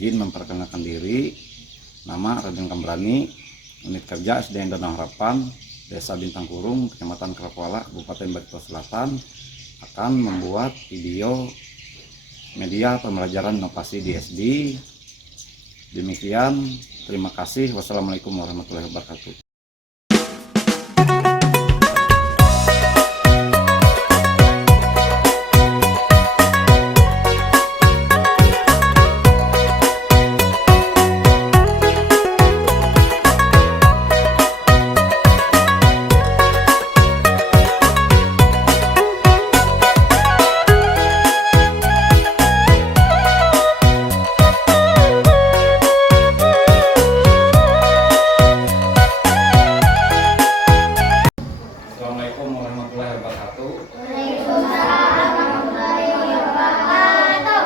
izin memperkenalkan diri. Nama Raden Kambrani, unit kerja SDN Danau Harapan, Desa Bintang Kurung, Kecamatan Kerapuala, Kabupaten Barito Selatan, akan membuat video media pembelajaran inovasi di SD. Demikian, terima kasih. Wassalamualaikum warahmatullahi wabarakatuh. Assalamualaikum warahmatullahi wabarakatuh. Waalaikumsalam warahmatullahi wabarakatuh.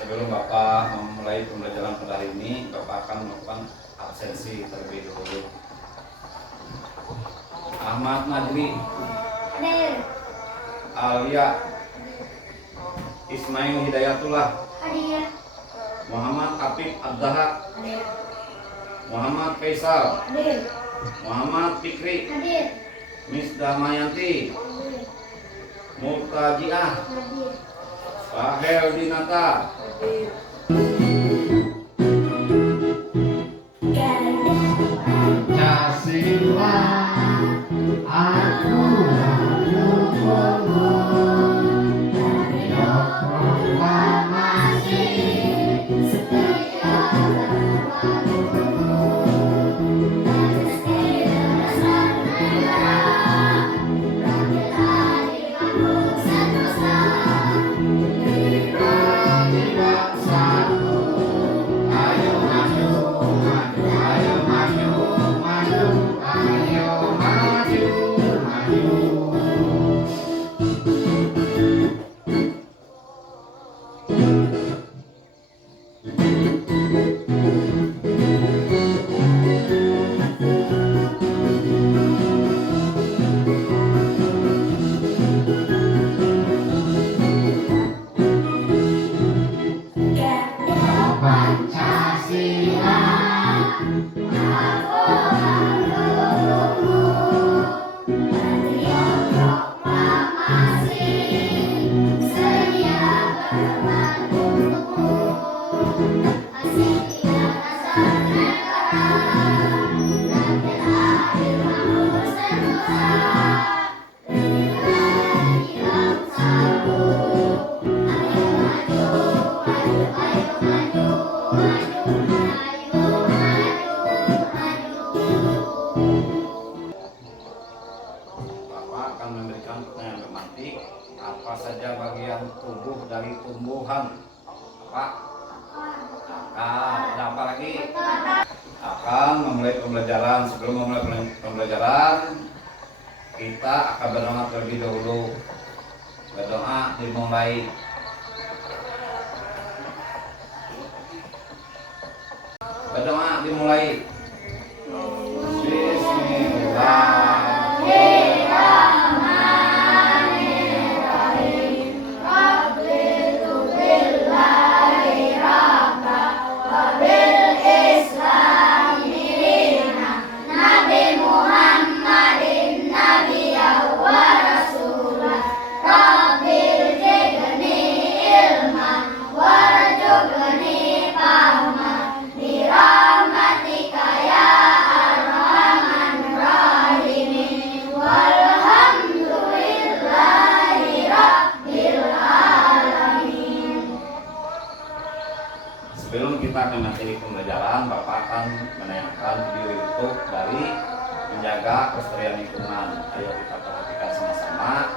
Sebelum Bapak memulai pembelajaran pada hari ini, Bapak akan melakukan absensi terlebih dahulu. Ahmad Najmi, Hadir. Alia, Ismail Hidayatullah, Hadir. Muhammad Afif Abdahak, Hadir. Muhammad Faisal, Hadir. Muhammad Fikri, Hadir. Miss Damayanti, Hadir. Murtajiah, Hadir. Rahel Dinata. Hadir. Pancasila, aku mendukungmu. Radio proklamasi, setia berlaku. Pancasila negara, bangkitlah di bangsa nusa. Bagi bangsaku, ayo maju, maju, ayo maju, maju, ayo maju, maju. Pancasila, aku mendukungmu. Radio proklamasi, sedia berlaku untukmu. Asia dasar negara, bangkitlah di bangsa nusa. Berilah di bangsaku, ayo maju, ayo, ayo maju, maju, ayo maju, maju. Bapak akan memberikan pertanyaan tematik. Apa saja bagian tubuh dari tumbuhan? Bapak ada apa lagi? Akan memulai pembelajaran. Sebelum memulai pembelajaran, kita akan berdoa terlebih dahulu. Berdoa dimulai. Berdoa dimulai. Bismillah. Sebelum kita akan materi pembelajaran, Bapak akan menayangkan video YouTube dari menjaga kelestarian lingkungan. Ayo kita perhatikan sama-sama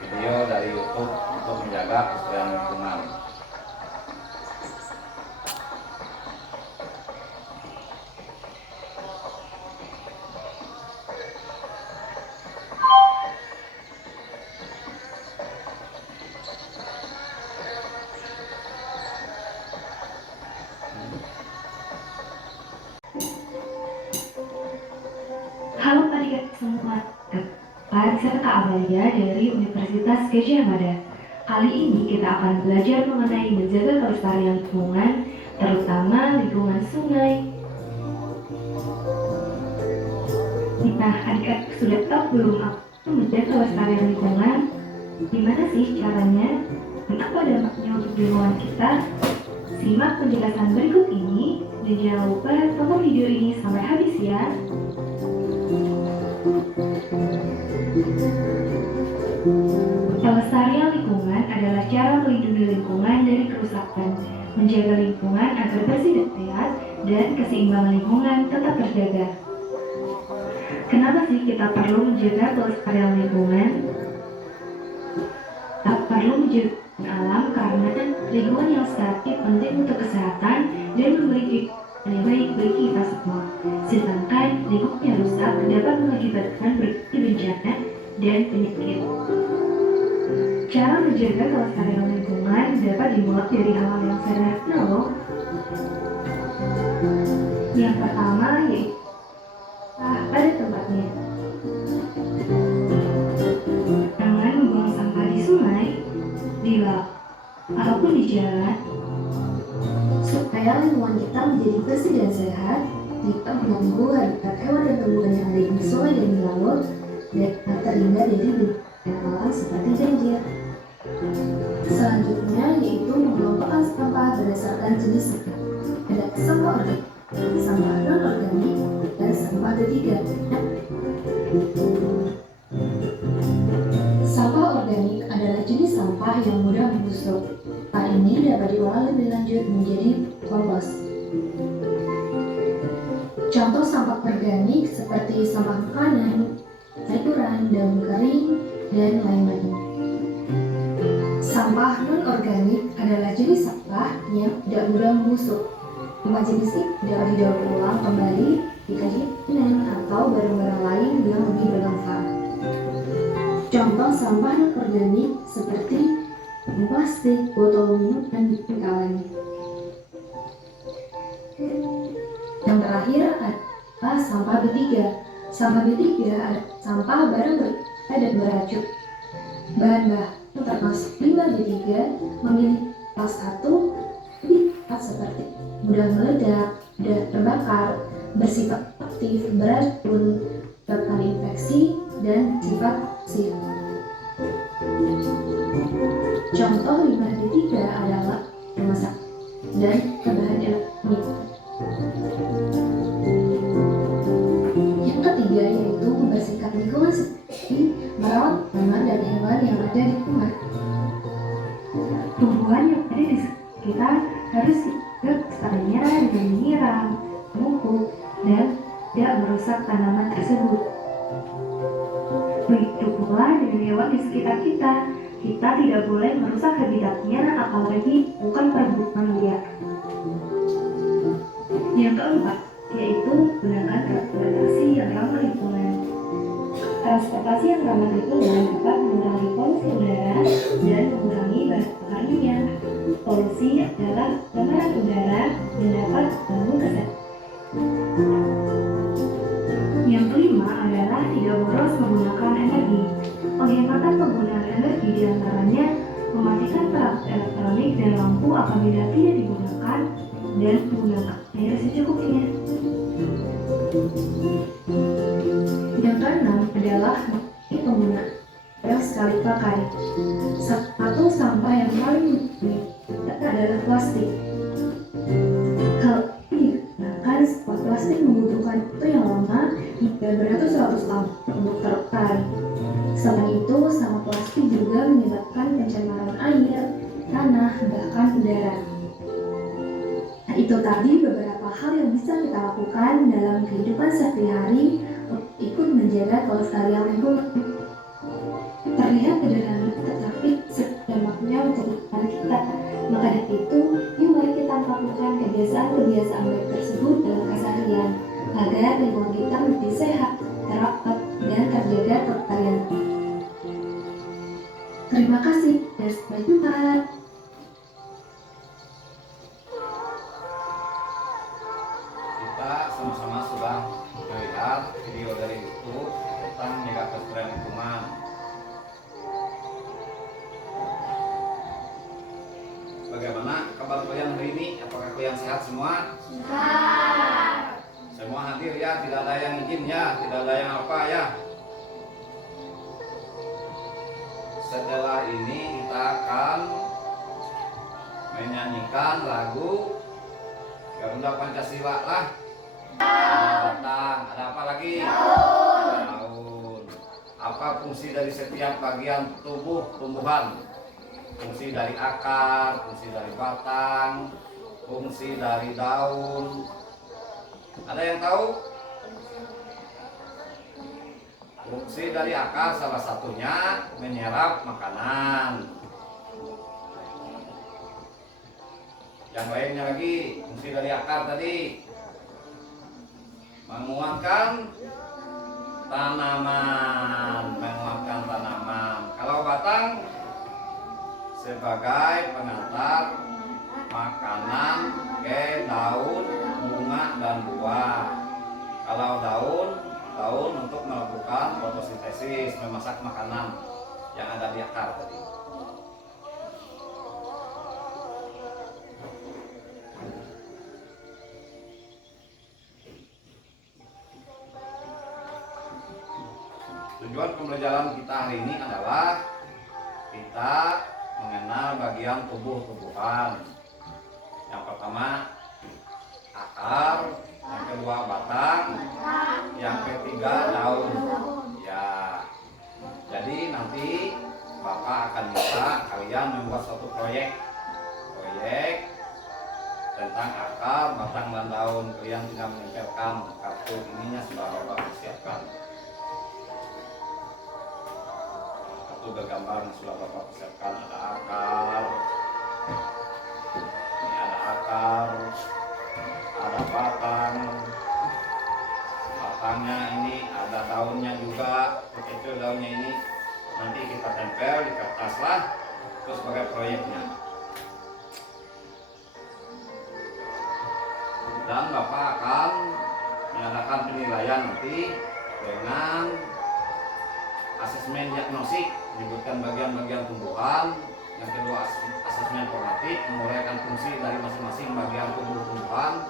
video dari YouTube untuk menjaga kelestarian lingkungan. Halo adik-adik semua, Pak Rizata Kak Amalia dari Universitas Gajah Mada. Kali ini kita akan belajar mengenai menjaga kelestarian lingkungan, terutama lingkungan sungai. Nah, adik-adik sudah tahu belum apa menjaga kelestarian lingkungan? Gimana sih caranya? Dan apa dampaknya untuk lingkungan kita? Simak penjelasan berikut ini, dan jangan lupa tonton video ini sampai habis ya. Pelestarian lingkungan adalah cara melindungi lingkungan dari kerusakan, menjaga lingkungan agar bersih dan sehat, dan keseimbangan lingkungan tetap terjaga. Kenapa sih kita perlu menjaga pelestarian lingkungan? Kita perlu menjaga alam karena lingkungan yang sehat penting untuk kesehatan dan memberi yang baik bagi kita semua. Sedangkan lingkungan yang rusak dapat mengakibatkan berbagai bencana dan penyakit. Cara menjaga kelestarian lingkungan dapat dimulai dari hal-hal yang sederhana loh. Yang pertama yaitu pada tempatnya. Jangan membuang sampah di sungai, di laut, ataupun di jalan. Supaya lingkungan kita menjadi bersih dan sehat, kita mengganggu habitat hewan dan tumbuhan yang ada di sungai dan di laut, dan terhindar dari bencana alam seperti banjir. Selanjutnya yaitu mengelompokkan sampah berdasarkan jenis sampah. Ada sampah organik, sampah non-organik, dan sampah ketiga. Sampah organik adalah jenis sampah yang mudah membusuk. Sampah ini dapat diolah lebih lanjut menjadi kompos. Contoh sampah organik seperti sampah makanan, sayuran, daun kering, dan lain-lain. Sampah non-organik adalah jenis sampah yang tidak mudah membusuk. Sampah jenis ini dapat didaur ulang kembali jika kerajinan atau barang-barang lain yang lebih bermanfaat. Contoh sampah non-organik seperti plastik, botol minum, dan kaleng. Yang terakhir adalah sampah B3. Sampah B3 adalah sampah barang berbahaya dan beracun. Bahan-bahan termasuk limbah B3 memiliki kelas 1 seperti mudah meledak, mudah terbakar, bersifat aktif, beracun, rentan infeksi, dan sifat toksik. Contoh limbah B3 adalah masak dan bahan elektronik. Yang ketiga yaitu membersihkan lingkungan seperti merawat tanaman dan hewan yang ada di rumah. Tumbuhan yang ada di sekitar harus dijaga kelestariannya dengan menyiram, memupuk, dan tidak merusak tanaman tersebut. Begitu pula dengan hewan di sekitar kita. Kita tidak boleh merusak habitatnya, apalagi bukan perburuan liar. Yang keempat, yaitu gunakan transportasi yang ramah lingkungan. Transportasi yang ramah lingkungan dapat mengurangi polusi udara dan mengurangi bahan bakar minyak. Polusi adalah pencemaran udara dan dapat mengganggu kesehatan. Yang kelima adalah tidak boros menggunakan energi. Penghematan penggunaan energi diantaranya mematikan perangkat elektronik dan lampu apabila tidak digunakan dan menggunakan air secukupnya. Yang keenam adalah mengurangi penggunaan barang sekali pakai. Satu sampah yang paling mudah adalah plastik. Hal ini dikarenakan sebuah plastik membutuhkan waktu yang lama hingga beratus-ratus tahun untuk terpakai. Selain itu, sampah plastik juga menyebabkan pencemaran air, tanah, bahkan udara. Nah, itu tadi beberapa hal yang bisa kita lakukan dalam kehidupan sehari-hari untuk ikut menjaga kelestarian lingkungan. Terlihat sederhana, tetapi dampaknya untuk lingkungan kita. Maka dari itu, yuk mari kita melakukan kebiasaan-kebiasaan baik tersebut dalam keseharian agar lingkungan kita lebih sehat, terawat, dan terjaga kelestarian. Terima kasih dan sampai jumpa. Kita sama-sama sudah melihat video dari YouTube tentang menjaga kelestarian lingkungan. Kalian sehat semua? Sehat. Semua hadir ya, tidak ada yang izin ya, tidak ada yang apa ya. Setelah ini kita akan menyanyikan lagu Garuda Pancasila lah. Batang, ada apa lagi? Daun. Apa fungsi dari setiap bagian tumbuhan? Fungsi dari akar, fungsi dari batang, fungsi dari daun. Ada yang tahu? Fungsi dari akar salah satunya menyerap makanan. Yang lainnya lagi, fungsi dari akar tadi menguatkan tanaman, Kalau batang sebagai pengantar makanan ke daun, bunga dan buah. Kalau daun untuk melakukan fotosintesis, memasak makanan yang ada di akar tadi. Tujuan pembelajaran kita hari ini adalah kita mengenal bagian tumbuhan. Yang pertama akar, yang kedua batang, yang ketiga daun. Ya, jadi nanti Bapak akan minta kalian membuat suatu proyek tentang akar, batang dan daun. Kalian tinggal menempelkan kartu ininya sudah Bapak persiapkan. Bergambar yang sudah Bapak persiapkan, ada akar, ini ada akar, ada batangnya ini, ada daunnya juga, kecil daunnya ini nanti kita tempel di kertas lah, itu sebagai proyeknya. Dan Bapak akan mengadakan penilaian nanti dengan asesmen diagnostik, menyebutkan bagian-bagian tumbuhan. Yang kedua asesmen formatif, menguraikan fungsi dari masing-masing bagian tubuh tumbuhan.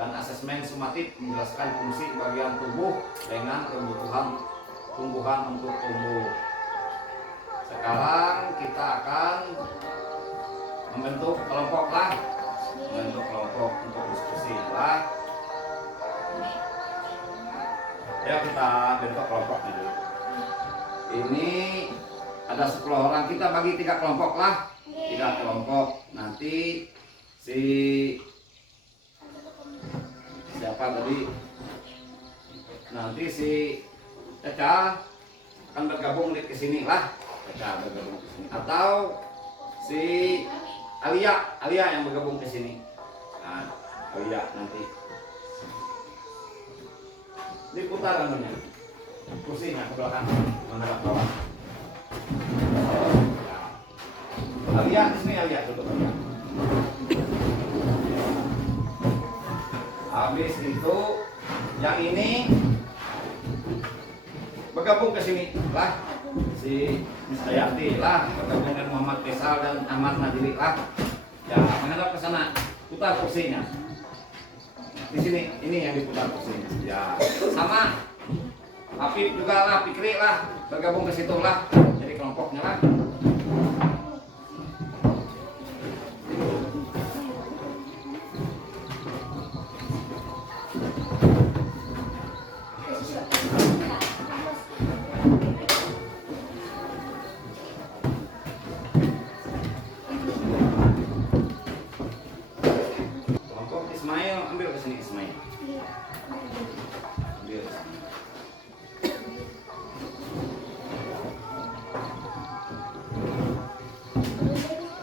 Dan asesmen sumatif, menjelaskan fungsi bagian tubuh dengan kebutuhan tumbuhan untuk tumbuh. Sekarang kita akan membentuk kelompok untuk diskusi lah. Ya, kita bentuk kelompoknya dulu. Ini ada 10 orang, kita bagi 3 kelompok lah. 3 kelompok. Nanti siapa tadi? Nanti si Caca akan bergabung ke sini lah. Caca bergabung ke sini. Atau si Alia yang bergabung ke sini. Nah, Alia nanti diputar anunya, kursinya ke belakang, menghadap bawah. Alia di sini, Alia duduk Alia. Habis itu yang ini bergabung ke sini lah, si Dayanti lah bergabung dengan Muhammad Faisal dan Ahmad Nadiri lah. Ya, menghadap ke sana, putar kursinya. Di sini, ini yang diputar kursinya. Ya, sama. Afif juga lah, Fikri lah, bergabung ke situ lah. Jadi kelompoknya lah.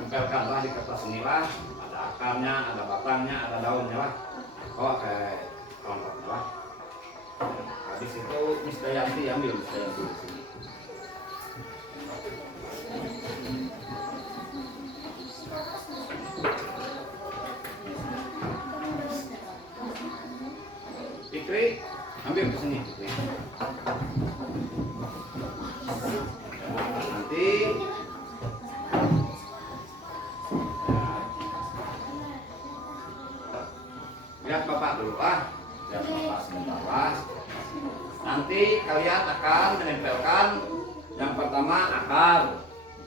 Tempelkanlah di kertas inilah, ada akarnya, ada batangnya, ada daunnya lah. Kayak kelompoknya lah. Habis itu Miss Dayanti ambil Miss Dayanti di sini. Fikri ambil ke sini Fikri. Nanti akan menempelkan yang pertama akar.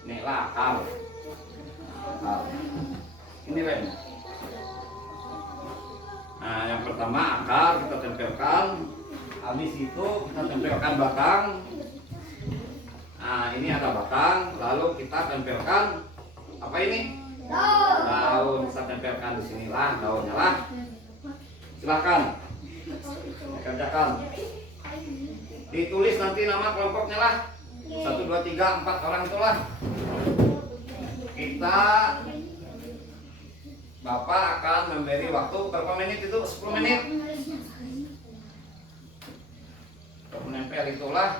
Inilah akar. Akar. Ini lemnya. Nah, yang pertama akar kita tempelkan. Habis itu kita tempelkan batang. Nah, ini ada batang. Lalu kita tempelkan apa ini? Daun. Kita tempelkan di sinilah daunnya lah. Silakan kerjakan. Ditulis nanti nama kelompoknya lah. 1, 2, 3, 4 orang itulah. Bapak akan memberi waktu berapa menit itu? 10 menit. Untuk menempel itulah.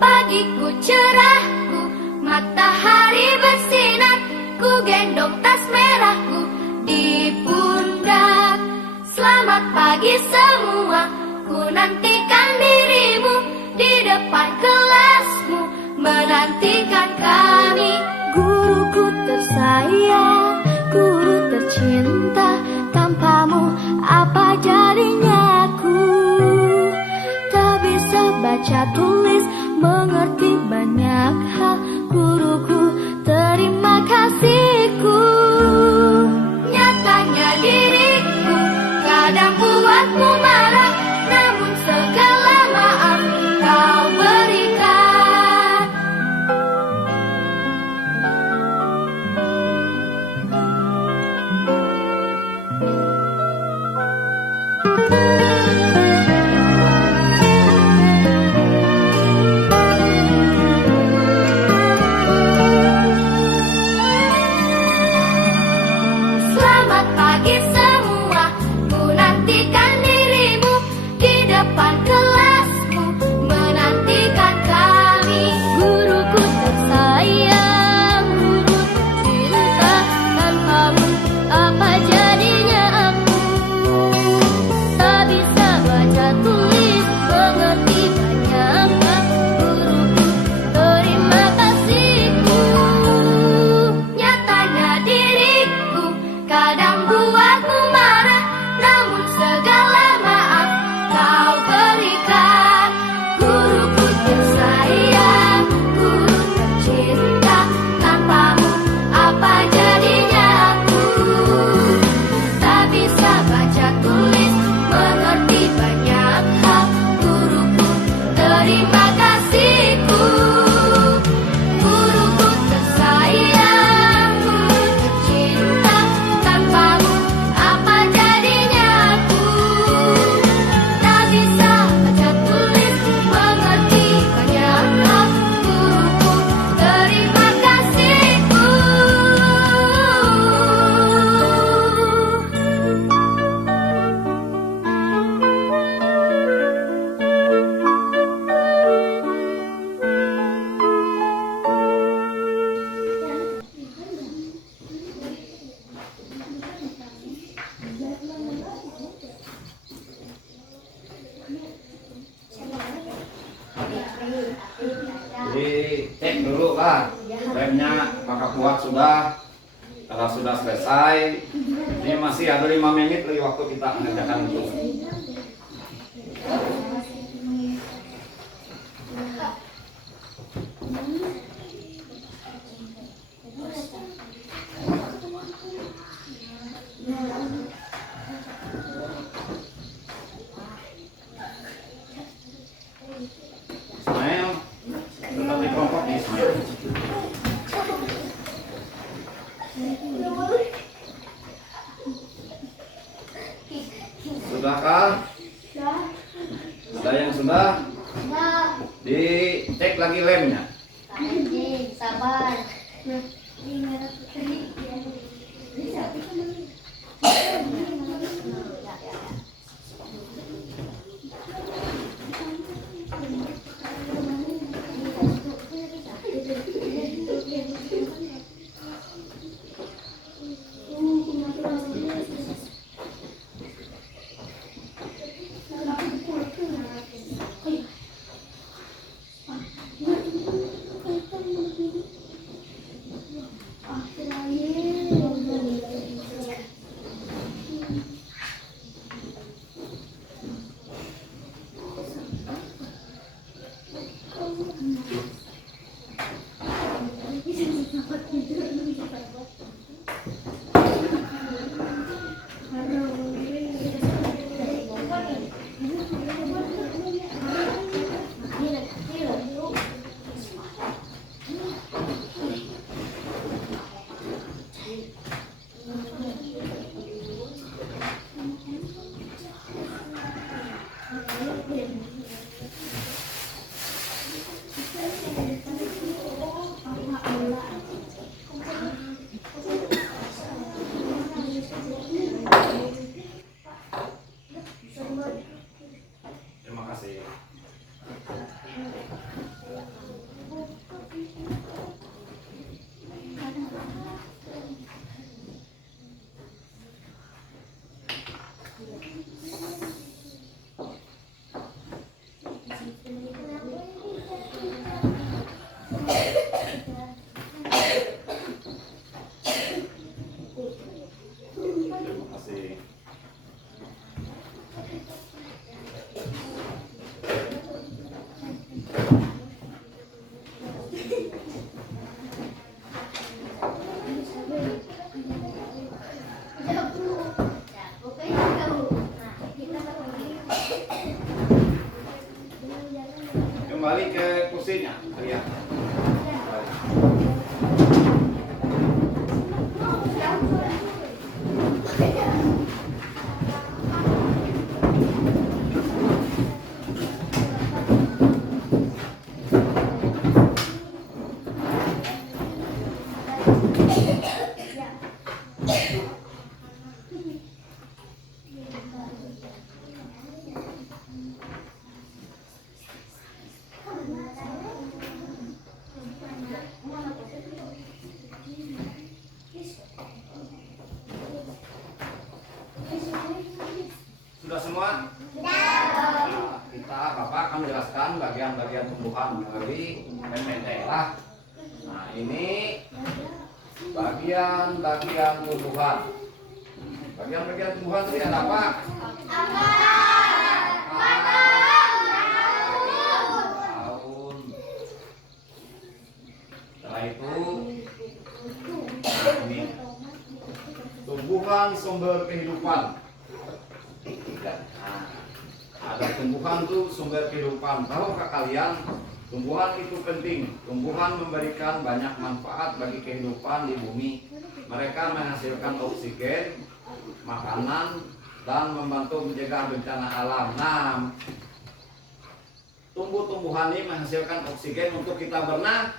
Pagiku cerahku, matahari bersinar, ku gendong tas merahku di pundak. Selamat pagi semua, ku nantikan dirimu di depan kelasmu, menantikan kami. Guruku tersayang, guru tercinta, tanpamu apa jadinya aku? Tak bisa baca tulis, mengerti banyak hal, guruku terima kasihku. Nyatanya diriku kadang buatmu marah, namun segala maaf kau berikan. Selamat pagi semua, ku nantikan dirimu di depan kelasmu, menantikan kami. Guruku tersayang, guru tercinta, tanpamu apa jadinya aku? Tak bisa baca tulis, mengerti banyak hal, guruku terima kasihku. Nyatanya diriku kadang buatmu marah, namun segala maaf kau berikan. Guruku tersayang, guru tercinta, tanpamu apa jadinya aku? Tak bisa baca tulis, mengerti banyak hal, guruku terima kasihku. Guruku tersayang, guru tercinta, tanpamu apa jadinya aku? Tak bisa baca tulis, mengerti banyak hal, guruku terima kasihku. Jadi cek dulu lah lemnya apakah kuat sudah. Kalau sudah selesai, ini masih ada 5 menit lagi waktu kita mengerjakan itu. Ismail, tetap di kelompok nih Ismail. Sudahkah? Ada yang sudah? Dicek lagi lemnya. Sabar. Terima kasih. Kembali ke kursinya, lihat. Sudah semua? Nah, kita Bapak akan menjelaskan bagian-bagian tumbuhan dari PPT lah. Nah, ini bagian-bagian tumbuhan. Bagian-bagian tumbuhan tadi ada apa? Daun. Setelah itu, nah ini tumbuhan sumber kehidupan. Nah, ada tumbuhan tuh sumber kehidupan. Tahukah kalian tumbuhan itu penting? Tumbuhan memberikan banyak manfaat bagi kehidupan di bumi. Mereka menghasilkan oksigen, makanan, dan membantu mencegah bencana alam. Nah, tumbuh-tumbuhan ini menghasilkan oksigen untuk kita bernapas.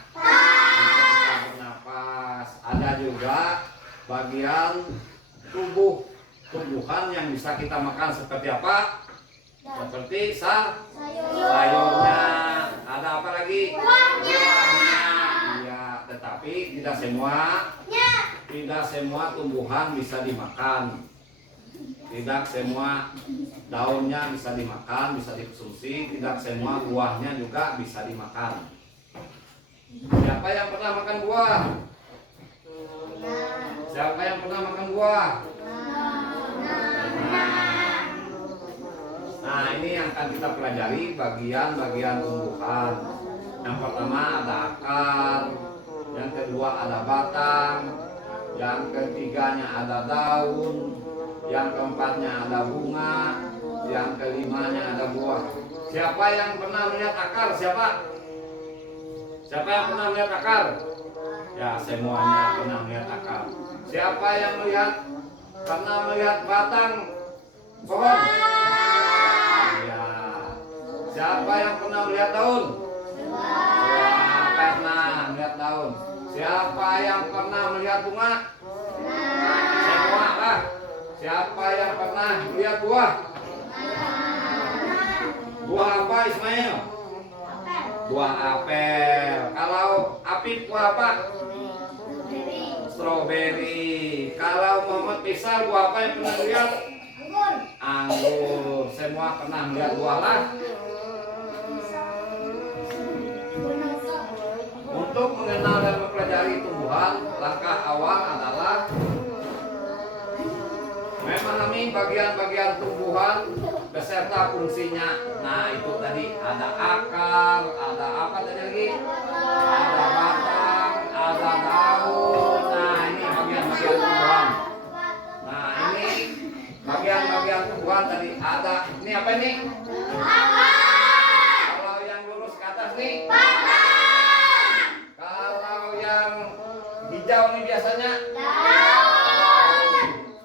Ada juga bagian tumbuhan yang bisa kita makan seperti apa? Seperti sayurnya. Ada apa lagi? Buahnya. Ya, tetapi tidak semua tumbuhan bisa dimakan. Tidak semua daunnya bisa dimakan, bisa dikonsumsi. Tidak semua buahnya juga bisa dimakan. Siapa yang pernah makan buah? Siapa yang pernah makan buah? Nah, ini yang akan kita pelajari bagian-bagian tumbuhan. Yang pertama ada akar, yang kedua ada batang, yang ketiganya ada daun, yang keempatnya ada bunga, yang kelimanya ada buah. Siapa yang pernah melihat akar? Siapa yang pernah melihat akar? Ya, semuanya pernah melihat akar. Siapa yang pernah melihat batang pohon? Ya. Siapa yang pernah melihat daun? Pernah melihat daun. Siapa yang pernah melihat bunga? Semua lah. Siapa yang pernah melihat buah? Buah apa, Ismail? Buah apel. Kalau Apip buah apa? Strawberry. Kalau Muhammad Faisal buah apa yang pernah lihat? Anggur. Semua pernah melihat buah lah. Untuk mengenal dan mempelajari tumbuhan, langkah awal adalah memahami bagian-bagian tumbuhan beserta fungsinya. Nah, itu tadi ada akar, ada apa tadi lagi? Ada batang, ada daun. Nah, ini bagian-bagian tumbuhan. Nah, ini bagian-bagian tumbuhan tadi ada. Ini apa ini? Kalau yang lurus ke atas nih. Kalau yang hijau nih biasanya.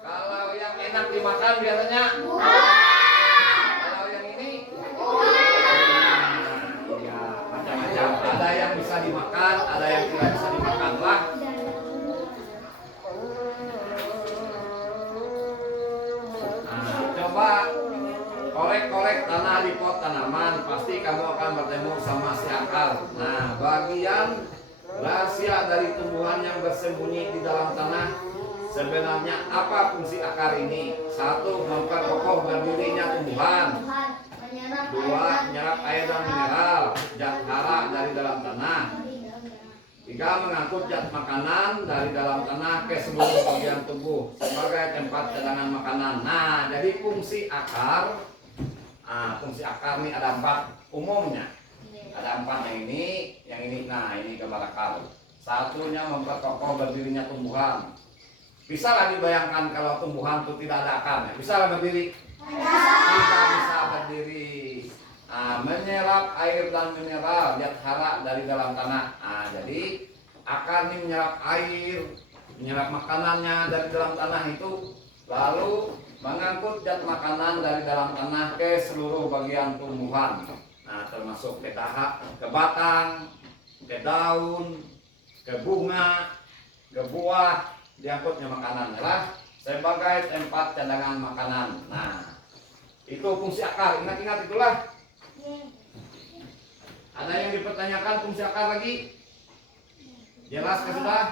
Kalau yang enak dimakan biasanya. Kalau yang ini. Ya, macam-macam. Ada yang bisa dimakan, ada yang tidak bisa dimakan lah. Nah, coba korek-korek tanah di pot tanaman, pasti kamu akan bertemu sama si akar. Nah, bagian rahasia dari tumbuhan yang bersembunyi di dalam tanah Sebenarnya apa fungsi akar ini? Satu, memperkokoh berdirinya tumbuhan. Tuhan menyerap Dua, menyerap air dan mineral, zat hara dari dalam tanah. Tiga, mengangkut zat makanan dari dalam tanah ke seluruh bagian tubuh sebagai tempat cadangan makanan. Nah, jadi fungsi akar ini ada 4 umumnya. Ada 4 yang ini. Nah, ini gambar akar. Satunya memperkokoh berdirinya tumbuhan. Bisa lah dibayangkan kalau tumbuhan itu tidak ada akarnya. Bisa lah berdiri? Tidak bisa berdiri. Menyerap air dan mineral, zat hara dari dalam tanah. Jadi akar ini menyerap air, menyerap makanannya dari dalam tanah itu, lalu mengangkut zat makanan dari dalam tanah ke seluruh bagian tumbuhan. Nah, termasuk ke dahak, ke batang, ke daun, ke bunga, ke buah, diangkutnya makanannya lah sebagai tempat cadangan makanan. Nah, itu fungsi akar. Ingat-ingat itulah. Ada yang dipertanyakan fungsi akar lagi? Jelas ke sudah?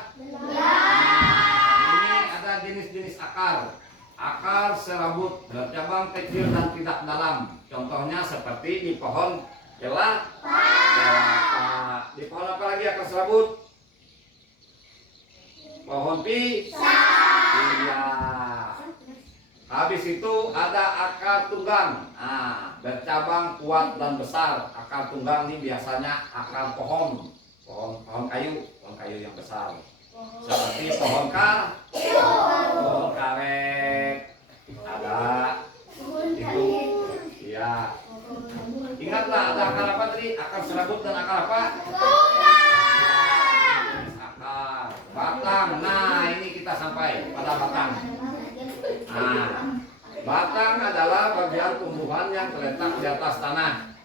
Ini ada jenis-jenis akar. Akar serabut, bercabang kecil dan tidak dalam. Contohnya seperti di pohon kelapa. Di pohon apa lagi akar serabut? Pohon pisang. Iya. Habis itu ada akar tunggang. Nah, bercabang kuat dan besar. Akar tunggang ini biasanya akar pohon kayu yang besar. Seperti pohon karet. Ada itu. Iya. Ingatlah ada akar apa tadi? Akar serabut dan akar apa? Akar batang. Nah, ini kita sampai pada batang. Nah, batang adalah bagian tumbuhan yang terletak di atas tanah.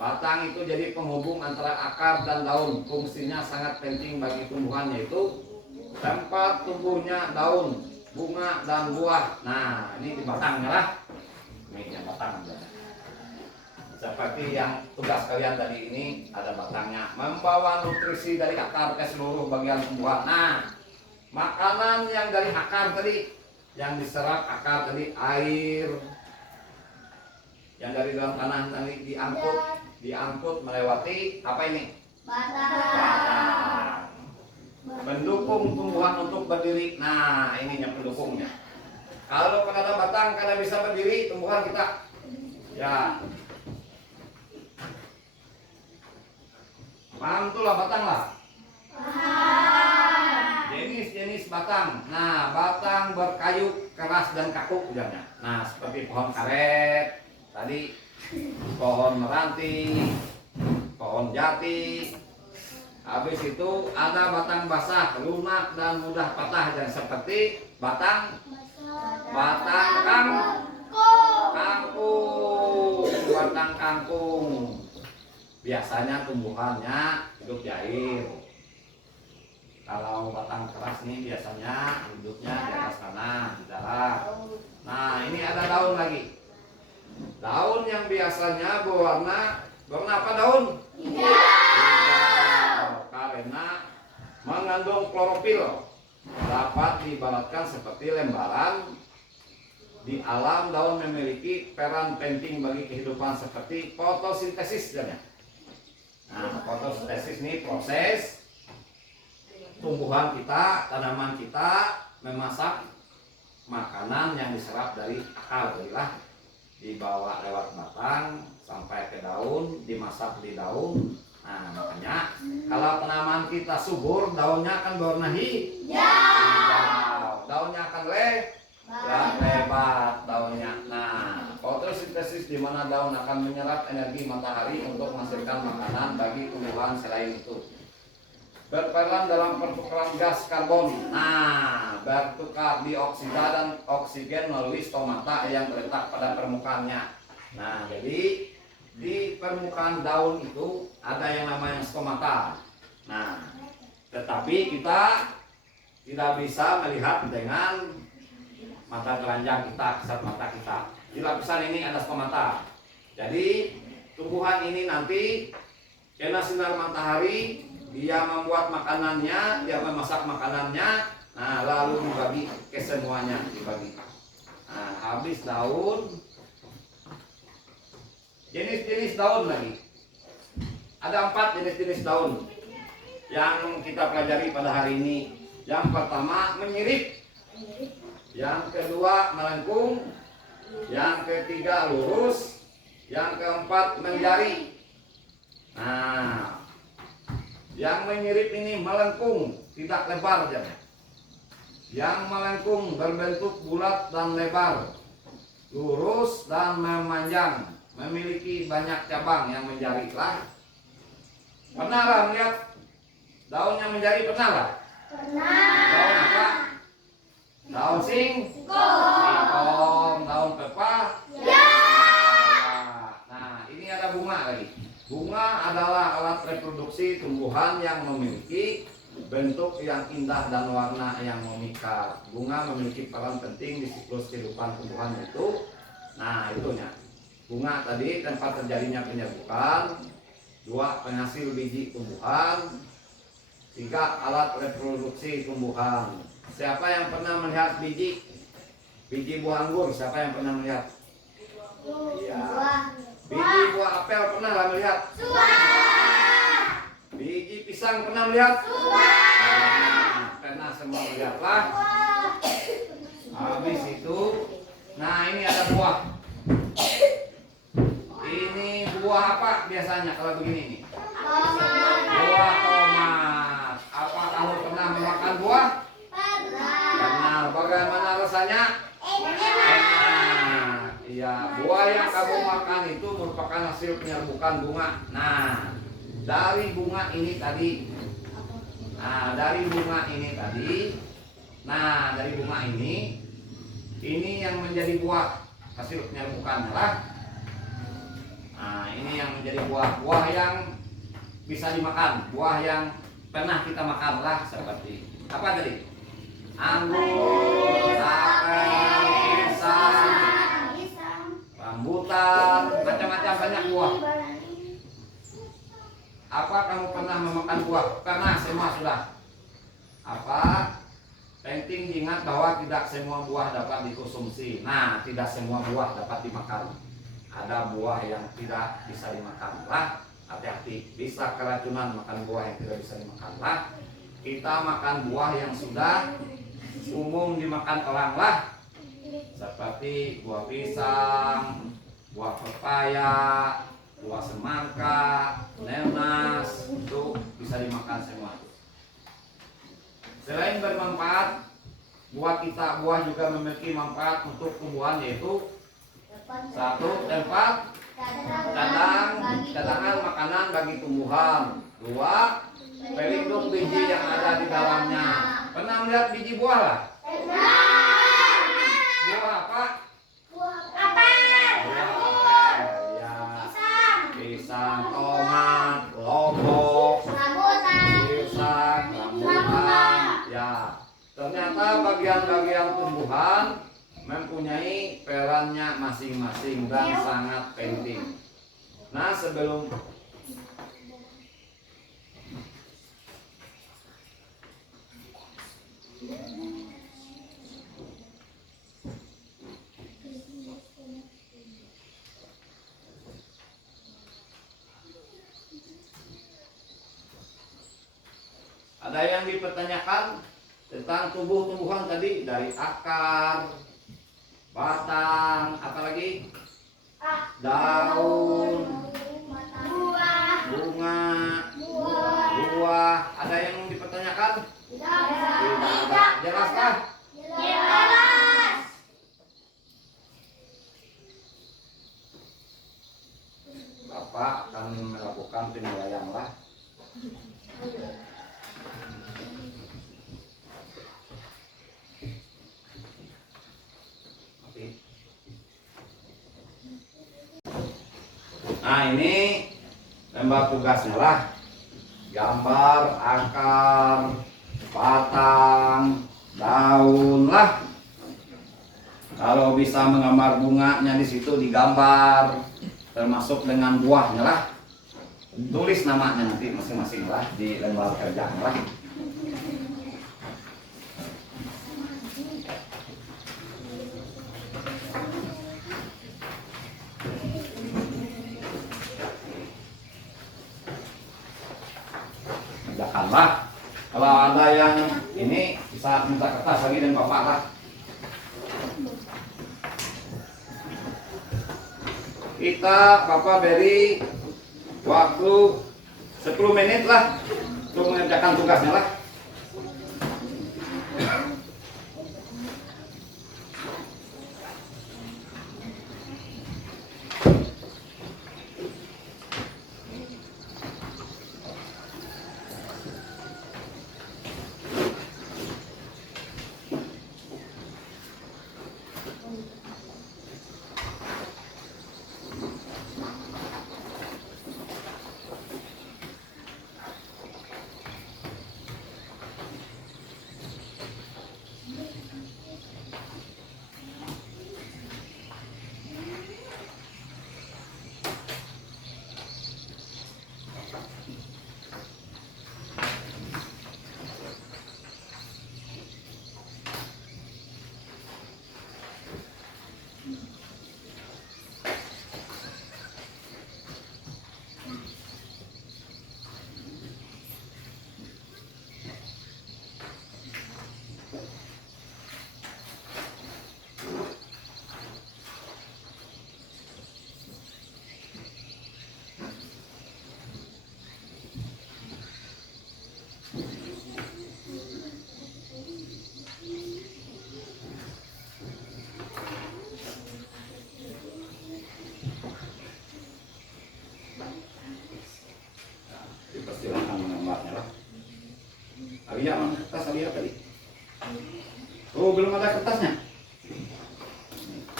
Batang itu jadi penghubung antara akar dan daun. Fungsinya sangat penting bagi tumbuhan, yaitu tempat tumbuhnya daun, bunga, dan buah. Nah, ini di batangnya lah. Ini yang batang. Seperti yang tugas kalian tadi ini ada batangnya. Membawa nutrisi dari akar ke seluruh bagian tumbuhan. Nah, makanan yang dari akar tadi, yang diserap akar tadi, air yang dari dalam tanah tadi diangkut melewati apa ini? Batang. Mendukung tumbuhan untuk berdiri. Nah, ininya pendukungnya. Kalau pada ada batang kada bisa berdiri tumbuhan kita. Ya. Paham tuh lah batang lah. Jenis-jenis batang. Nah, batang berkayu keras dan kaku ujarnya. Nah, seperti pohon karet tadi, pohon meranti, pohon jati. Habis itu ada batang basah, lunak dan mudah patah, dan seperti batang kangkung. Biasanya tumbuhannya hidup di air. Kalau batang keras ini biasanya hidupnya di atas tanah, di darat. Nah, ini ada daun lagi. Daun yang biasanya berwarna apa daun? Hijau. Karena mengandung klorofil, dapat diibaratkan seperti lembaran. Di alam daun memiliki peran penting bagi kehidupan seperti fotosintesis. Nah, fotosintesis ini proses tumbuhan kita, tanaman kita memasak makanan yang diserap dari akar, dibawa lewat batang sampai ke daun, dimasak di daun. Nah, makanya kalau tanaman kita subur, daunnya akan berwarna hijau. Daunnya akan lebat daunnya. Nah, fotosintesis di mana daun akan menyerap energi matahari untuk menghasilkan makanan bagi tumbuhan. Selain itu, berperan dalam pertukaran gas karbon. Nah, bertukar dioksida dan oksigen melalui stomata yang terletak pada permukaannya. Nah, jadi di permukaan daun itu ada yang namanya stomata. Nah, tetapi kita tidak bisa melihat dengan mata telanjang kita, kasat mata kita. Di lapisan ini ada stomata. Jadi tumbuhan ini nanti kena sinar matahari, dia membuat makanannya, dia memasak makanannya, Nah, lalu dibagi ke semuanya, dibagi. Nah, habis daun. Jenis-jenis daun lagi. Ada 4 jenis-jenis daun yang kita pelajari pada hari ini. Yang pertama menyirip, yang kedua melengkung, yang ketiga lurus, yang keempat menjari. Nah, yang menyirip ini melengkung, tidak lebar saja. Yang melengkung berbentuk bulat dan lebar, lurus dan memanjang, memiliki banyak cabang yang menjari lah. Pernahlah melihat daun yang menjari, pernahlah? Daun apa? Daun singkong, daun pepa. Nah, ini ada bunga lagi. Bunga adalah alat reproduksi tumbuhan yang memiliki bentuk yang indah dan warna yang memikat. Bunga memiliki peran penting di siklus kehidupan tumbuhan itu. Nah, itunya. Bunga tadi tempat terjadinya penyerbukan. 2, penghasil biji tumbuhan. 3, alat reproduksi tumbuhan. Siapa yang pernah melihat biji buah anggur? Siapa yang pernah melihat? Iya. Biji buah apel pernah lah melihat? Biji pisang pernah melihat? Pernah semua melihat lah. Habis itu, nah ini ada buah. Ini buah apa biasanya kalau begini nih? Buah tomat. Apa kamu pernah memakan buah? Pernah. Bagaimana rasanya? Enak. Iya, buah yang kamu makan itu merupakan hasil penyerbukan bunga. Nah, dari bunga ini tadi. Dari bunga ini yang menjadi buah hasil penyerbukan lah. Nah, ini yang menjadi buah yang bisa dimakan, buah yang pernah kita makan lah, seperti apa tadi? Anggur, apel, pisang, rambutan, macam-macam banyak buah. Apa kamu pernah memakan buah? Pernah, semua sudah. Apa? Penting diingat bahwa tidak semua buah dapat dikonsumsi. Nah, tidak semua buah dapat dimakan. Ada buah yang tidak bisa dimakan lah. Hati-hati, bisa keracunan makan buah yang tidak bisa dimakan lah. Kita makan buah yang sudah umum dimakan orang lah, seperti buah pisang, buah pepaya, buah semangka, nanas, itu bisa dimakan semua. Selain bermanfaat, buah juga memiliki manfaat untuk tumbuhan, yaitu 1, tempat cadangan makanan bagi tumbuhan. 2, pelindung biji yang ada di dalamnya. Pernah melihat biji buah lah? Buah apa? Buah apel, ya. Pisang, tomat, lombok, pisang, rambutan. Ya, ternyata bagian-bagian tumbuhan mempunyai perannya masing-masing dan sangat penting. Nah, sebelum ada yang dipertanyakan tentang tumbuh-tumbuhan tadi, dari akar, batang, apalagi daun, bunga, buah. Ada yang dipertanyakan? Tidak. Jelaskah? Bapak akan melakukan penilaian lah. Nah, ini lembar tugasnya lah. Gambar akar, batang, daun lah. Kalau bisa menggambar bunganya di situ digambar, termasuk dengan buahnya lah. Tulis namanya nanti masing-masing lah di lembar kerjanya lah. Kerjakanlah. Kalau ada yang ini bisa minta kertas lagi dan bapak lah. Kita bapak beri waktu 10 menit lah untuk mengerjakan tugasnya lah. Dipersilahkan menggambarnya lah. Alia mana kertas Alia tadi? Oh belum ada kertasnya.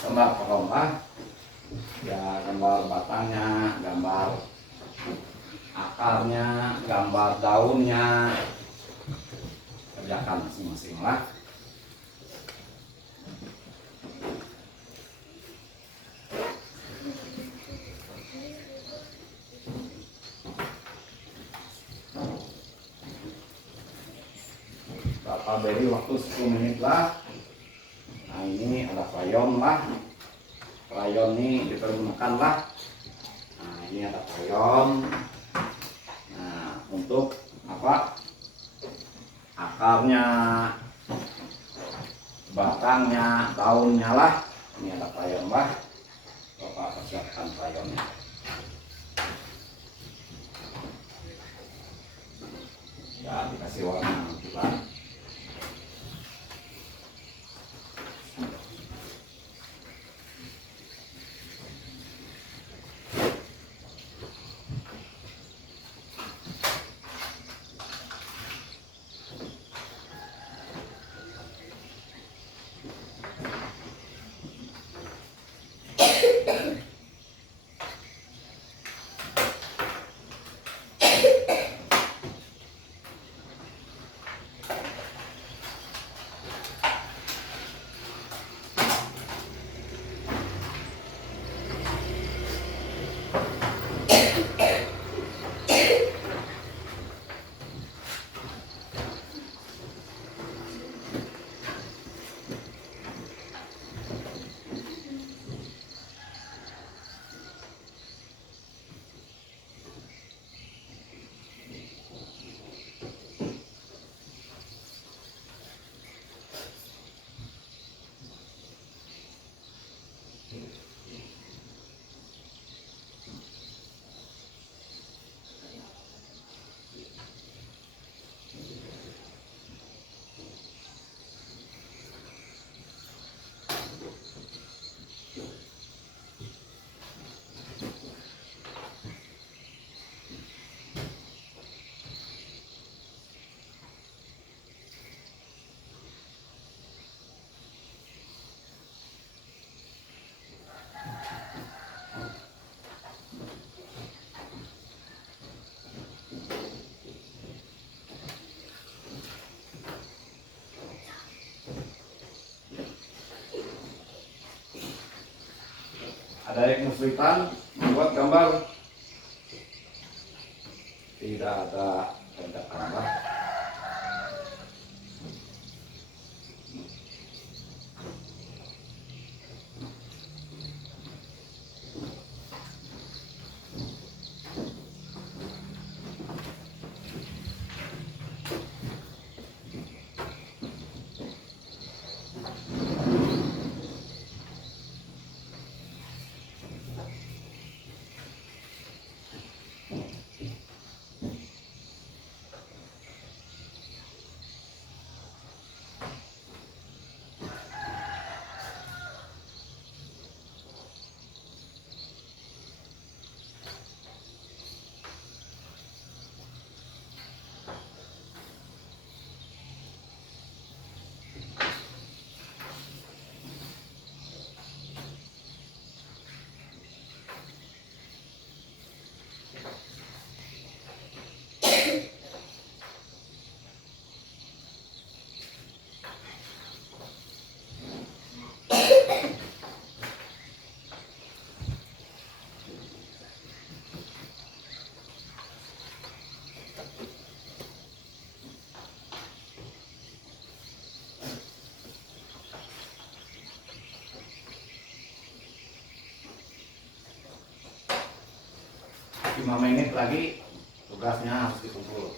Gambar pohon lah. Ya gambar batangnya, gambar akarnya, gambar daunnya. Kerjakan masing-masing lah. Bapak beri waktu 10 menit lah. Nah ini ada krayon lah. Krayon ini dipergunakan lah. Nah ini ada krayon. Nah untuk apa? Akarnya, batangnya, daunnya lah. Ini ada krayon lah. Bapak persiapkan krayonnya. Ya dikasih warna nanti lah. Ada yang kesulitan membuat gambar? Tidak ada gambar. Lima menit lagi tugasnya harus dikumpul.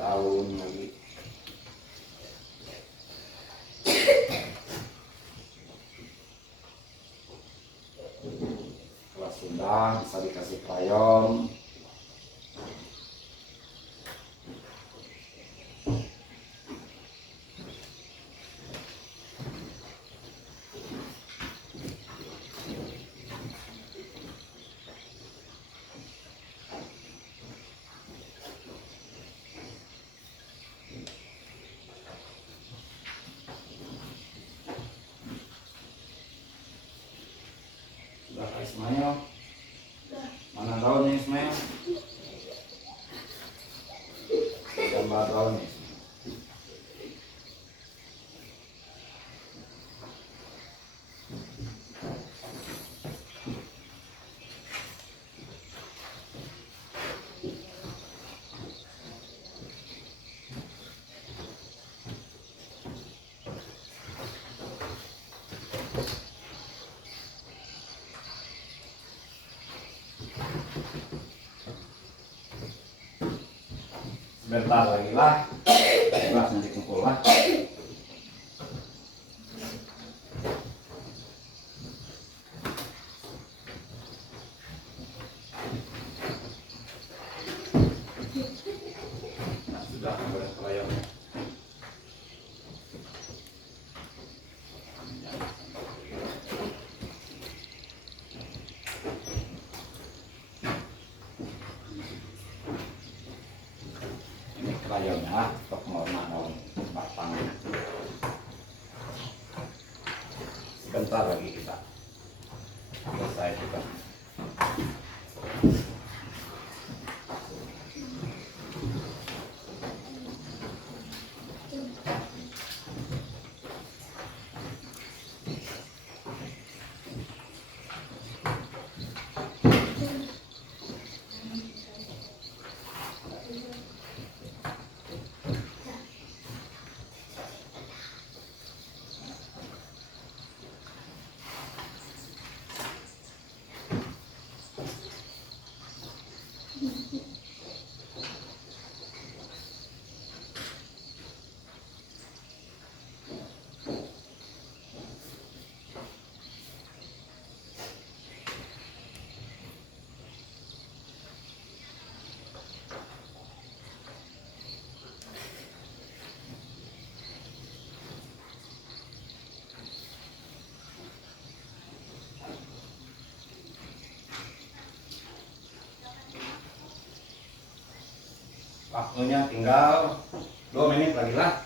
Daun lagi. Kalau sudah bisa dikasih krayon. Sudah Kak Ismail? Mana daunnya Ismail? Gambar daunnya. Sebentar lagi lah, tugasnya dikumpul lah. Nah, sudah beres krayonnya. Ini krayonnya untuk warna daun batangnya. Sebentar lagi kita selesai juga. Waktunya tinggal 2 menit lagi lah.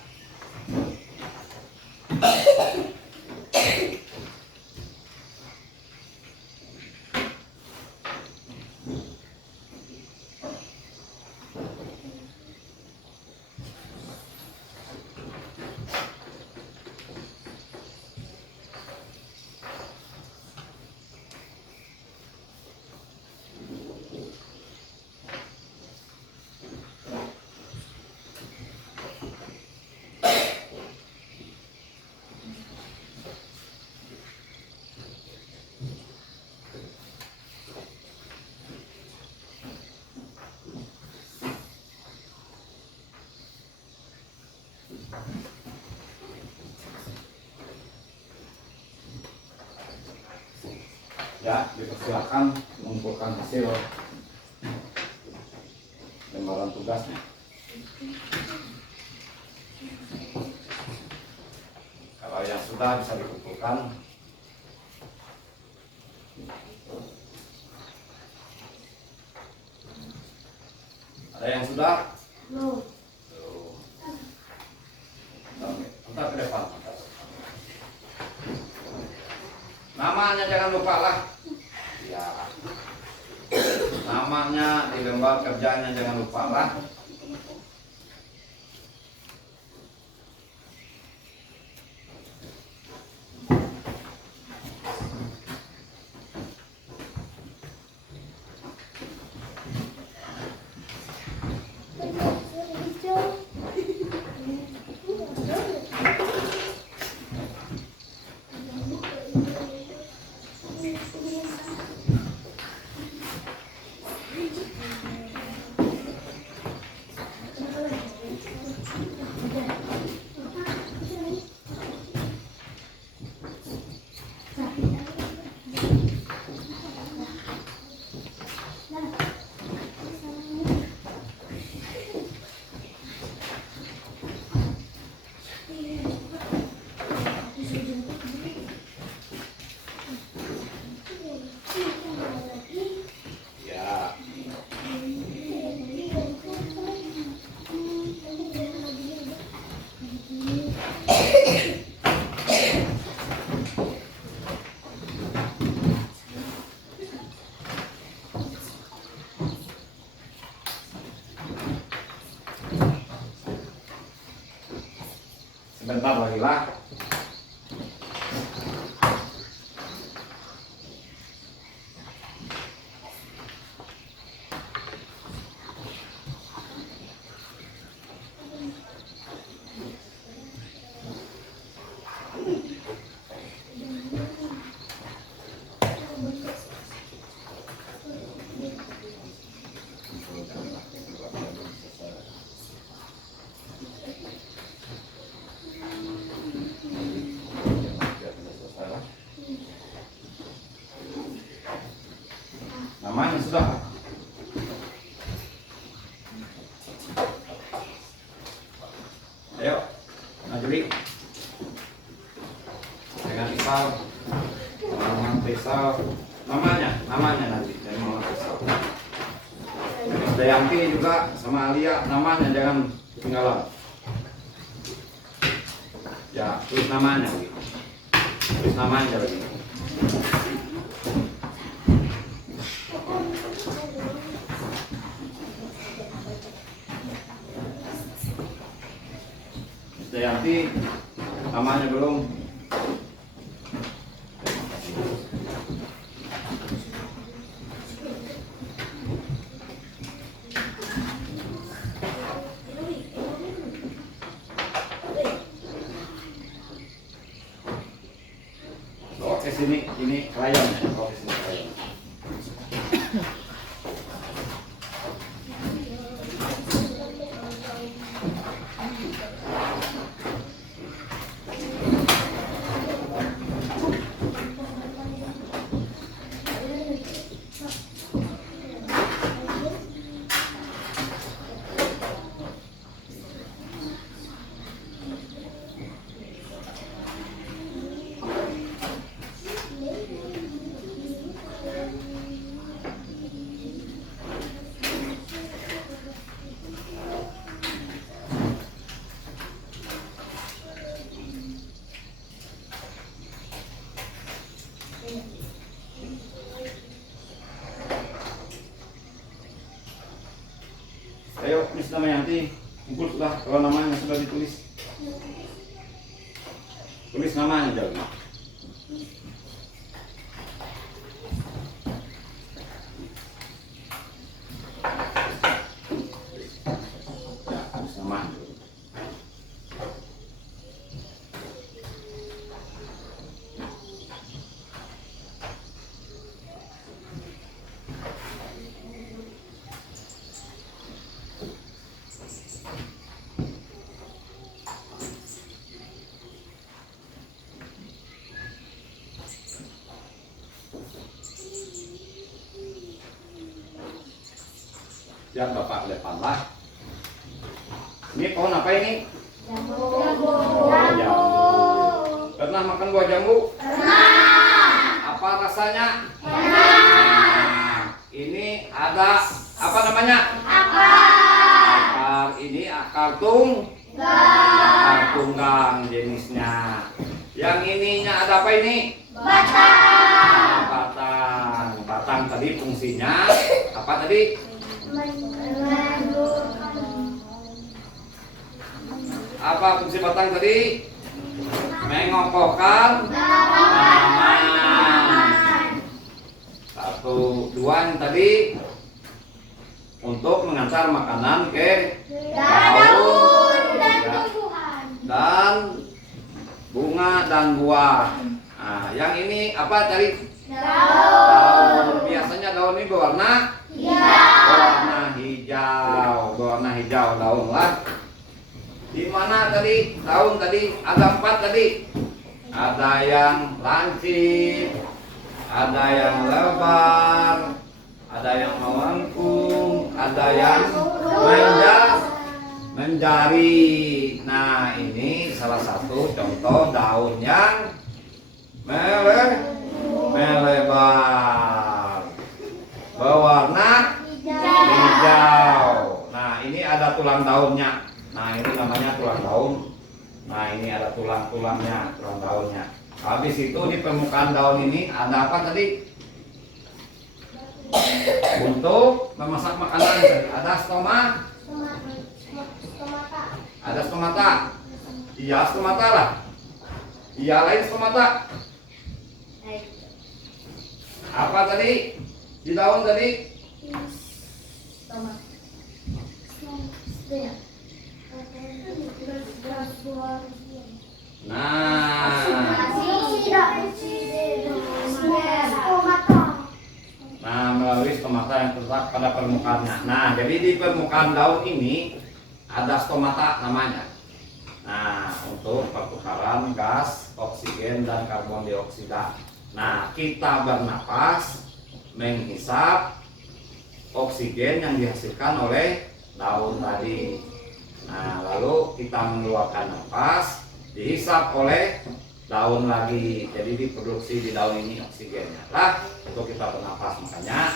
Ya, dipersilakan mengumpulkan hasil lembaran tugasnya. Kalau yang sudah bisa dikumpulkan. Ada yang sudah? Belum. Tuh. Bentar ke depan. Namanya jangan lupa lah. Ya. Namanya di lembar kerjanya jangan lupa lah. Ya. Sebentar lagi lah. Namanya sudah. Ayo, Najri. Dengan pisau. Nama pisau. Namanya Najri. Dengan pisau. Dayanti juga sama Alia, namanya jangan ketinggalan. Ya, tulis namanya. Tulis namanya lagi. Dayanti, namanya belum. Oke sini, ini krayonnya. Oke sini krayon. Ayo, Miss Damayanti, kumpul sudah kalau namanya sudah ditulis. Tulis namanya jauh. Ya, tulis namanya. Biar Bapak depan lah. Ini pohon apa ini? Jambu. Oh, jambu. Pernah makan buah jambu? Apa rasanya? Nah, ini ada apa namanya? Akar. Ini akar tunggang jenisnya. Yang ininya ada apa ini? Batang tadi fungsinya apa tadi? Apa fungsi batang tadi? Mengokohkan tanaman. 1, 2 yang tadi untuk mengantar makanan ke daun dan bunga dan buah. Nah, yang ini apa tadi? Daun. Biasanya daun ini berwarna hijau. Berwarna hijau daun lah. Di mana tadi daun tadi? Ada 4 tadi. Ada yang lancip, ada yang lebar, ada yang melengkung, ada yang menjari. Nah, ini salah satu contoh daun yang melebar, berwarna hijau. Nah, ini ada tulang daunnya. Nah, ini namanya tulang daun. Nah, ini ada tulang-tulangnya, tulang daunnya. Habis itu di permukaan daun ini ada apa tadi? Untuk memasak makanan tadi. Ada ada stomata. Iya, stomata lah. Iya, lain stomata. Apa tadi? Di daun tadi? Nah, melalui stomata yang terletak pada permukaannya. Nah, jadi di permukaan daun ini ada stomata namanya. Nah, untuk pertukaran gas, oksigen, dan karbon dioksida. Nah, kita bernapas, menghisap oksigen yang dihasilkan oleh daun tadi. Nah, lalu kita mengeluarkan nafas, dihisap oleh daun lagi. Jadi diproduksi di daun ini oksigennya lah untuk kita bernapas. Makanya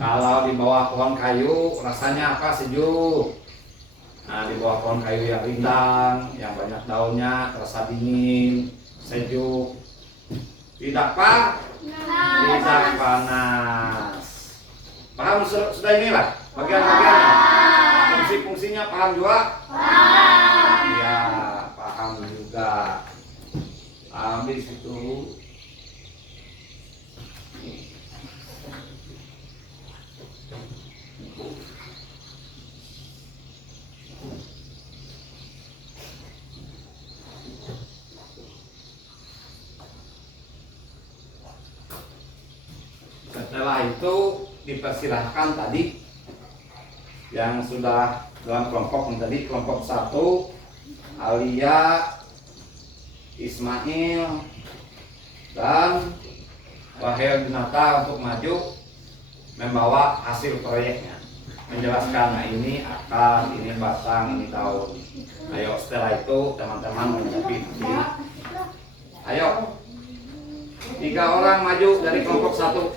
kalau di bawah pohon kayu rasanya apa? Sejuk. Nah, di bawah pohon kayu yang rindang, yang banyak daunnya, terasa dingin, sejuk. Tidak tidak panas. Paham sudah inilah bagian-bagiannya. Fungsi-fungsinya paham juga? Ya, paham juga. Habis itu setelah itu dipersilahkan tadi yang sudah dalam kelompok yang tadi, kelompok 1 Alia, Ismail, dan Rahel Dinata untuk maju membawa hasil proyeknya, menjelaskan nah ini akar, ini batang, ini daun. Ayo setelah itu teman-teman menjepit. Ayo 3 orang maju dari kelompok 1.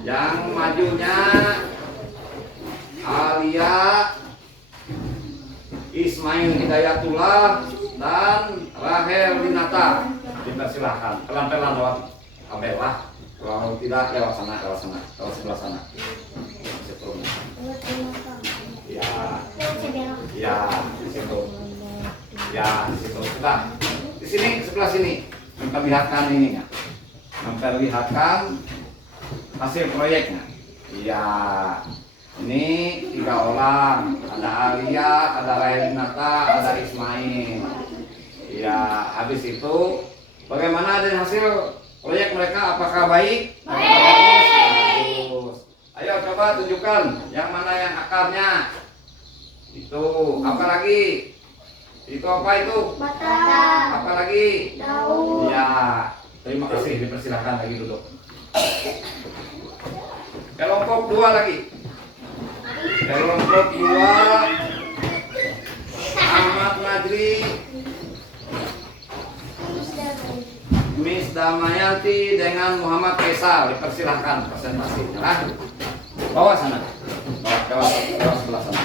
Yang majunya Alia, Ismail Hidayatullah, dan Rahel Dinata. Dipersilahkan pelan-pelan lewat kabel lah. Kalau tidak lewat sebelah sana. Ya, di situ. Ya, di situ. Sudah. Di sini, sebelah sini. Memperlihatkan ininya. Memperlihatkan hasil proyeknya. Iya. Ini 3 orang, ada Alia, ada Rahel Dinata, ada Ismail. Ya, habis itu bagaimana dengan hasil proyek mereka? Apakah baik? Bagus. Ayo coba tunjukkan yang mana yang akarnya. Itu apa lagi? Itu apa itu? Batang. Apa lagi? Daun. Ya, terima kasih. Dipersilahkan lagi duduk. Kelompok 2 lagi. Kelompok 2 Ahmad Najri, Miss Damayanti dengan Muhammad Faisal. Dipersilahkan presentasinya. Bawa sana. Bawa sebelah sana.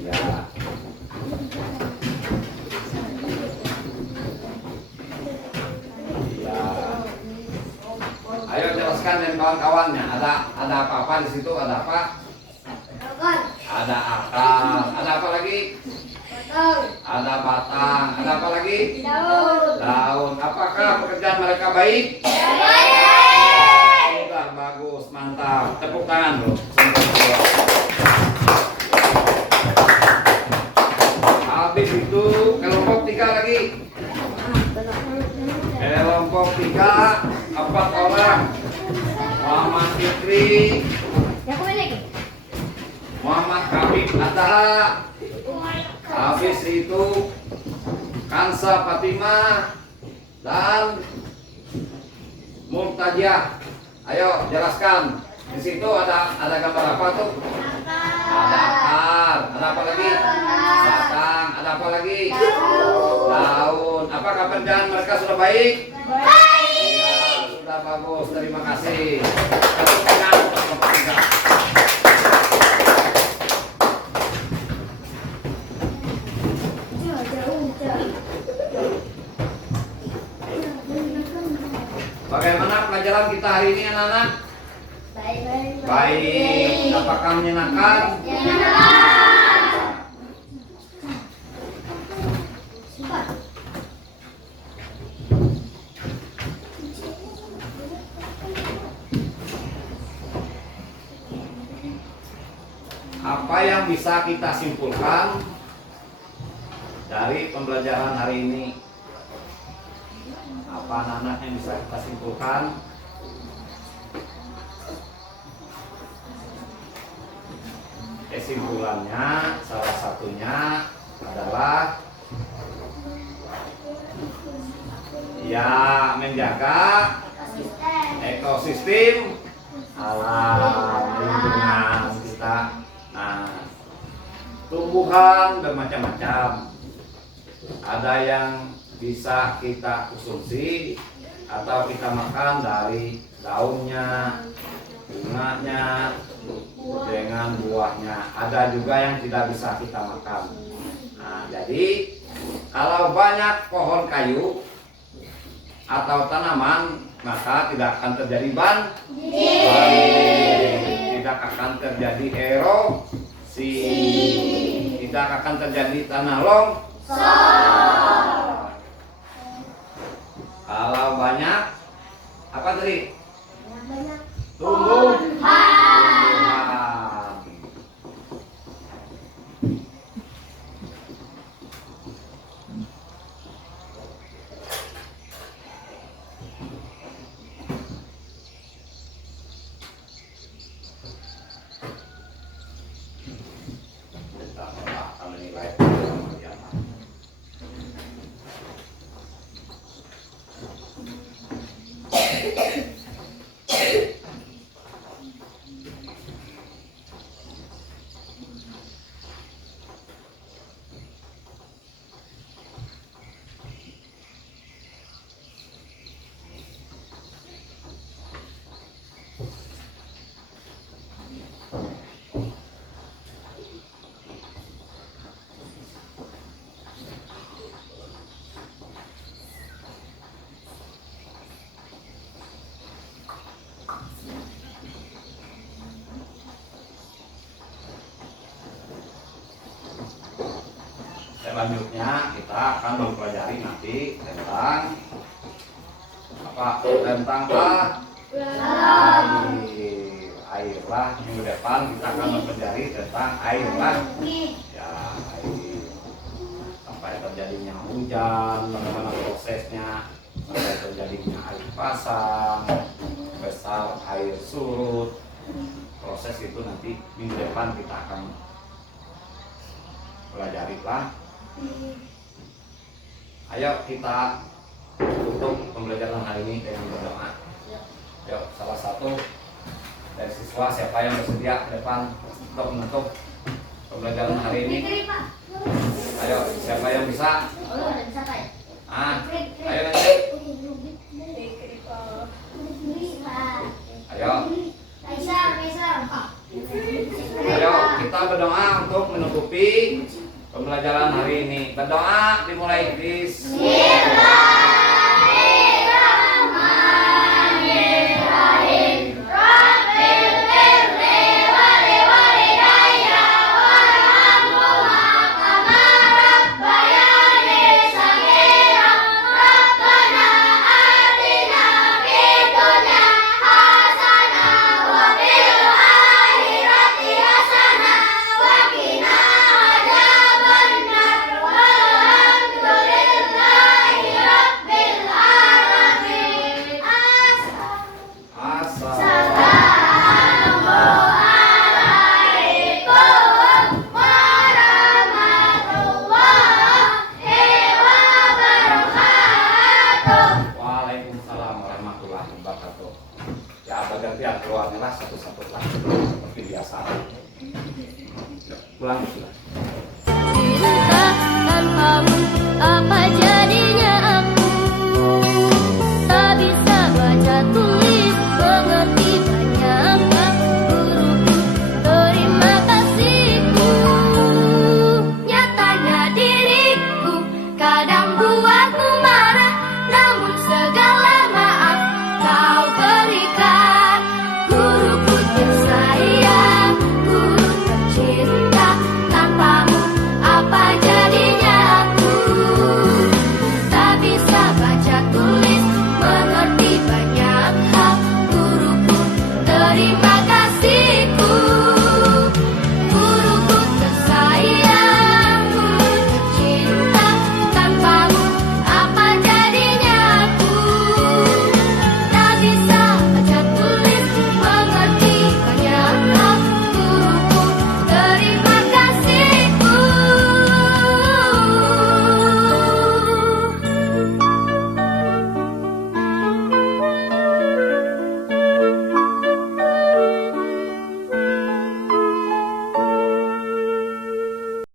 Ya. Ya. Ayo jelaskan dan kawan-kawannya. Ada apa-apa di situ? Ada apa? Ada akar. Ada apa lagi? Ada batang. Ada apa lagi? Daun. Apakah pekerjaan mereka baik? Sudah bagus, mantap. Tepuk tangan bro. Habis itu kelompok 3 lagi. Kelompok 3 4 orang. Muhammad Fikri, Muhammad Habib Atta, habis itu Kansa Fatimah dan Murtajah. Ayo jelaskan. Di situ ada gambar apa tuh? Ada akar. Ada apa lagi? Batang. Ada apa lagi? Daun. Apakah pekerjaan mereka sudah baik? Ya, sudah bagus. Terima kasih. Tepuk tangan untuk kelompok 3. Bagaimana pelajaran kita hari ini anak-anak? Baik. Apakah menyenangkan? Apa yang bisa kita simpulkan dari pembelajaran hari ini? Apa anak-anak yang bisa kita simpulkan? Kesimpulannya salah satunya adalah ya menjaga ekosistem alam lingkungan kita. Nah, tumbuhan bermacam-macam. Ada yang bisa kita konsumsi atau kita makan dari daunnya, bunganya, dengan buahnya. Ada juga yang tidak bisa kita makan. Nah, jadi kalau banyak pohon kayu atau tanaman, maka tidak akan terjadi banjir, tidak akan terjadi erosi, tidak akan terjadi tanah longsor. Kalau banyak apa tadi? Tumbuhan. Selanjutnya kita akan mempelajari nanti tentang apa? Tentang air lah. Minggu depan kita akan mempelajari tentang air lah. Ya, air. Sampai terjadinya hujan, bagaimana prosesnya, sampai terjadinya air pasang, besar air surut. Proses itu nanti minggu depan kita akan pelajari lah. Ayo kita tutup pembelajaran hari ini dengan berdoa. Yuk, salah satu Dari siswa siapa yang bersedia ke depan untuk menutup pembelajaran hari ini? Ayo, siapa yang bisa? Ayo nanti. Ayo. Ayo, kita berdoa untuk menutupi pembelajaran hari ini. Berdoa dimulai, Waalaikumsalam warahmatullahi wabarakatuh. Ya, gantian keluarnya lah satu-satu lah seperti biasa. Pulang.